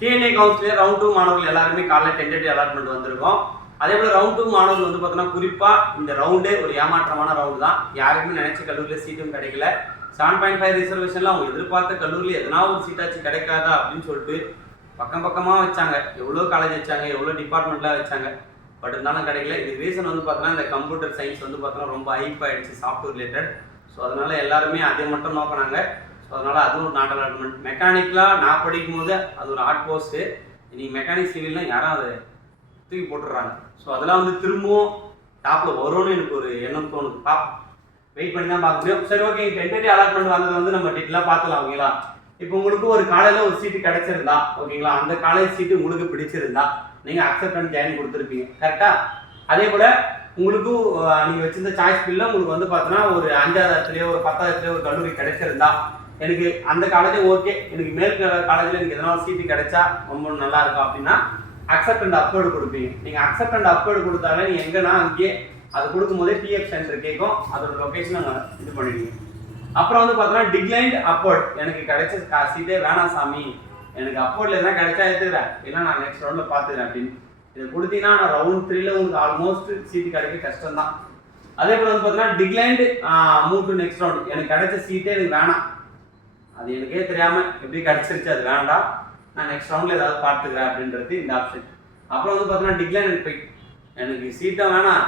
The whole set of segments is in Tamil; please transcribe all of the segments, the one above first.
டிஎன்ஏ கவுன்சிலர் ரவுண்ட் 2 மாணவர்கள் எல்லாருமே காலைல டென்டேட்டிவ் அலாட்மெண்ட் வந்திருக்கும். அதே போல் ரவுண்ட் 2 மாணவர்கள் வந்து பார்த்தீங்கன்னா குறிப்பாக இந்த ரவுண்டே ஒரு ஏமாற்றமான ரவுண்டு தான். யாருக்குமே நினைச்ச கல்லூரியில் சீட்டும் கிடைக்கல. 7.5 ரிசர்வேஷன்லாம் அவங்க எதிர்பார்த்த கல்லூரியில் எதனா ஒரு சீட்டாச்சு கிடைக்காதா அப்படின்னு சொல்லிட்டு பக்கம் பக்கமாக வச்சாங்க. எவ்வளோ காலேஜ் வச்சாங்க, எவ்வளோ டிபார்ட்மெண்ட்லாம் வச்சாங்க. பட் இருந்தாலும் கிடைக்கல. இது ரீசன் வந்து பார்த்தோன்னா இந்த கம்ப்யூட்டர் சயின்ஸ் வந்து பார்த்தோன்னா ரொம்ப ஹைப் ஆகிடுச்சு சாஃப்ட்வேர் ரிலேட்டட். ஸோ அதனால எல்லாருமே அதை மட்டும் நோக்கினாங்க. ஸோ அதனால் அதுவும் ஒரு நாட் அலாட்மெண்ட். மெக்கானிக்கலாக நான் படிக்கும் போது அது ஒரு ஹார்ட் போஸ்ட்டு. இன்னைக்கு மெக்கானிக் சிவில்லாம் யாரும் அதை தூக்கி போட்டுடுறாங்க. ஸோ அதெல்லாம் வந்து திரும்பவும் டாப்பில் வரும்னு எனக்கு ஒரு எண்ணம் தோணுது. வெயிட் பண்ணி தான் பார்க்க முடியும். சரி, ஓகே. டென்டேட்டிவ் அலாட்மெண்ட் வந்தது வந்து நம்ம டீட்டெயிலாக பார்த்துலாம். ஓகேங்களா? இப்போ உங்களுக்கு ஒரு காலேஜில் ஒரு சீட்டு கிடைச்சிருந்தா, ஓகேங்களா, அந்த காலேஜ் சீட்டு உங்களுக்கு பிடிச்சிருந்தா நீங்கள் அக்செப்ட் அண்ட் ஜாயின் கொடுத்துருப்பீங்க. கரெக்டாக? அதே போல் உங்களுக்கு நீங்கள் வச்சிருந்த சாய்ஸ் பில்ல உங்களுக்கு வந்து பார்த்தோன்னா ஒரு 5வது இடத்துலையோ ஒரு 10வது இடத்துலையோ ஒரு கல்லூரி கிடைச்சிருந்தா, எனக்கு அந்த காலேஜே ஓகே, எனக்கு மேல் காலேஜில் எனக்கு எதனா சீட்டு கிடைச்சா ரொம்ப நல்லா இருக்கும் அப்படின்னா அக்செப்ட் அண்ட் அப்வர்டு கொடுப்பீங்க. நீங்கள் அக்செப்ட் அண்ட் அப்வர்டு கொடுத்தாலே நீங்கள் எங்கன்னா அங்கேயே அது கொடுக்கும்போதே டிஎஃப் சென்டர் கேட்கும். அதோட லொக்கேஷன் நாங்கள் இது பண்ணிடுவீங்க. அப்புறம் வந்து பார்த்தோன்னா டிக்ளைன்ட் அப்வர்ட். எனக்கு கிடைச்ச சீட்டே வேணாம் சாமி, எனக்கு அப்வர்டில் எதனா கிடைச்சா எடுத்துக்கிறேன், இல்லை நான் நெக்ஸ்ட் ரவுண்டில் பார்த்துக்கிறேன் அப்படின்னு இதை கொடுத்தீங்கன்னா நான் ரவுண்ட் 3ல் உங்களுக்கு ஆல்மோஸ்ட் சீட்டு கிடைக்க கஷ்டம் தான். அதே போல் வந்து பார்த்தீங்கன்னா declined move to next round. எனக்கு கிடைச்ச சீட்டே எனக்கு வேணாம், அது எனக்கே தெரியாமல் எப்படி கிடச்சிருச்சு, அது வேண்டாம், நான் நெக்ஸ்ட் ரவுண்டில் ஏதாவது பார்த்துக்கிறேன் அப்படின்றது இந்த ஆப்ஷன். அப்புறம் வந்து பார்த்தீங்கன்னா டிக்ளைன் அண்ட் குயிக். எனக்கு சீட்டை வேணாம்,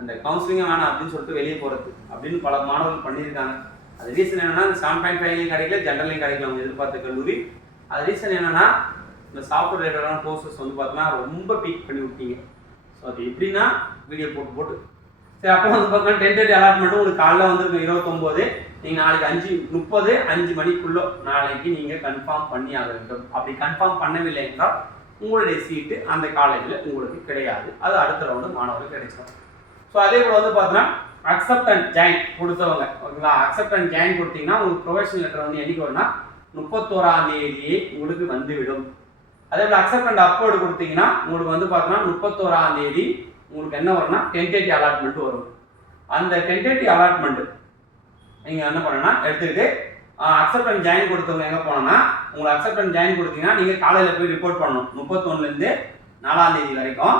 அந்த கவுன்சிலிங்கும் வேணாம் அப்படின்னு சொல்லிட்டு வெளியே போகிறது அப்படின்னு பல மாணவர்கள் பண்ணியிருக்காங்க. அது ரீசன் என்னென்னா இந்த 7.5லையும் கிடைக்கல, ஜென்ரலையும் கிடைக்கல அவங்க எதிர்பார்த்த கல்லூரி. அது ரீசன் என்னென்னா இந்த சாஃப்ட்வேர் ரிலேட்டடான கோர்சஸ் வந்து பார்த்தோன்னா ரொம்ப பீக் பண்ணி விட்டீங்க. ஸோ அது எப்படின்னா வீடியோ போட்டு சரி. அப்புறம் வந்து பார்த்தோன்னா டென்டேட்டிவ் அலாட்மெண்ட்டும் உங்களுக்கு காலைல வந்துருக்கு 29. நீங்கள் நாளைக்கு 5:30 5 மணிக்குள்ளே நாளைக்கு நீங்கள் கன்ஃபார்ம் பண்ணி ஆக வேண்டும். அப்படி கன்ஃபார்ம் பண்ணவில்லை என்றால் உங்களுடைய சீட்டு அந்த காலேஜில் உங்களுக்கு கிடையாது. அது அடுத்த ரவுண்டு மாணவர்களுக்கு கிடைச்சிடும். ஸோ அதே போல் வந்து பார்த்தோன்னா அக்செப்ட் அண்ட் ஜாயின் கொடுத்தவங்க, ஓகேங்களா, அக்செப்ட் அண்ட் ஜாயின் கொடுத்தீங்கன்னா உங்களுக்கு ப்ரொஃபஷனல் லெட்டர் வந்து என்னைக்கு வரும்னா 31ஆம் தேதியே உங்களுக்கு வந்துவிடும். அதே போல் அக்செப்ட் அண்ட் அப்வர்டு கொடுத்தீங்கன்னா உங்களுக்கு வந்து பார்த்தோன்னா 31ஆம் தேதி உங்களுக்கு என்ன வரும்னா டென்டேட்டிவ் அலாட்மெண்ட் வரும். அந்த டென்டேட்டிவ் அலாட்மெண்ட் நீங்கள் என்ன பண்ணணும்னா எடுத்துக்கிட்டு அக்செப்ட் அண்ட் ஜாயின் கொடுத்தவங்க எங்கே போனோம்னா உங்களுக்கு அக்செப்ட் அண்ட் ஜாயின் கொடுத்தீங்கன்னா நீங்கள் காலையில் போய் ரிப்போர்ட் பண்ணணும். 31லேருந்து 4ஆம் தேதி வரைக்கும்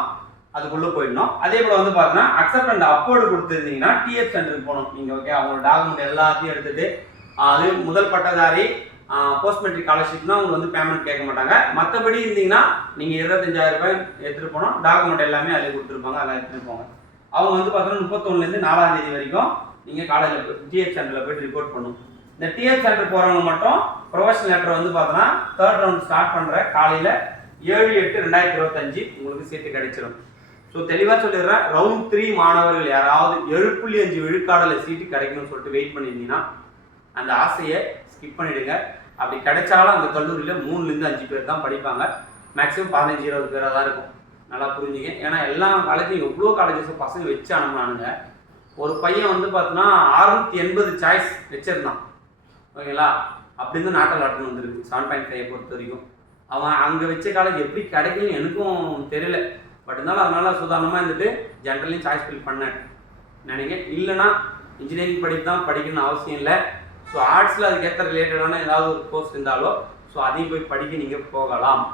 அதுக்குள்ளே போயிடணும். அதே போல் வந்து பார்த்தீங்கன்னா அக்செப்ட் அண்ட் அப்வர்டு கொடுத்துருந்தீங்கன்னா டிஎஃப் சென்டருக்கு போகணும் நீங்கள். ஓகே, அவங்களோட டாக்குமெண்ட் எல்லாத்தையும் எடுத்துகிட்டு அது முதல் பட்டதாரி போஸ்ட் மெட்ரிக் ஸ்காலர்ஷிப்னா அவங்க வந்து பேமெண்ட் கேட்க மாட்டாங்க. மற்றபடி இருந்தீங்கன்னா நீங்கள் 25,000 ரூபாய் எடுத்துகிட்டு போனோம். டாக்குமெண்ட் எல்லாமே அதில் கொடுத்துருப்பாங்க, அதெல்லாம் எடுத்துகிட்டு போங்க. அவங்க வந்து பார்த்தீங்கன்னா 31லேருந்து 4ஆம் தேதி வரைக்கும் நீங்கள் காலேஜில் டிஎஃப் சென்டரில் போய்ட்டு ரிப்போர்ட் பண்ணணும். இந்த டிஎஃப் சென்டர் போகிறவங்க மட்டும் ப்ரொஃபஷனல் லெட்டர் வந்து பார்த்தோன்னா 3rd ரவுண்ட் ஸ்டார்ட் பண்ணுற காலையில் 7/8/2025 உங்களுக்கு சீட்டு கிடைச்சிடும். ஸோ தெளிவாக சொல்லிடுறேன், ரவுண்ட் 3 மாணவர்கள் யாராவது 7.5 விழுக்காடில் சீட்டு கிடைக்கணும்னு சொல்லிட்டு வெயிட் பண்ணியிருந்தீங்கன்னா அந்த ஆசையை ஸ்கிப் பண்ணிவிடுங்க. அப்படி கிடைச்சாலும் அந்த கல்லூரியில் 3லேருந்து 5 பேர் தான் படிப்பாங்க. மேக்ஸிமம் 15-20 பேராக தான் இருக்கும். நல்லா புரிஞ்சுங்க. ஏன்னா எல்லா காலேஜும் எவ்வளோ காலேஜஸ் பசங்க வச்சு அனுப்புனானுங்க. ஒரு பையன் வந்து பார்த்தோன்னா 680 சாய்ஸ் வச்சுருந்தான், ஓகேங்களா. அப்படி இருந்து நாட் அலாட்மெண்ட் வந்துருக்கு 7.5 பொறுத்த வரைக்கும். அவன் அங்கே வச்ச காலேஜ் எப்படி கிடைக்குன்னு எனக்கும் தெரியல. பட் இருந்தாலும் அதனால் சுதாரணமாக இருந்துட்டு ஜென்ரலையும் சாய்ஸ் ஃபில் பண்ணேன் நினைங்க. இல்லைனா இன்ஜினியரிங் படிப்பு தான் படிக்கணும்னு அவசியம் இல்லை. ஸோ ஆர்ட்ஸில் அதுக்கேற்ற ரிலேட்டடான ஏதாவது ஒரு கோர்ஸ் இருந்தாலோ ஸோ அதையும் போய் படிக்க நீங்கள் போகலாம்.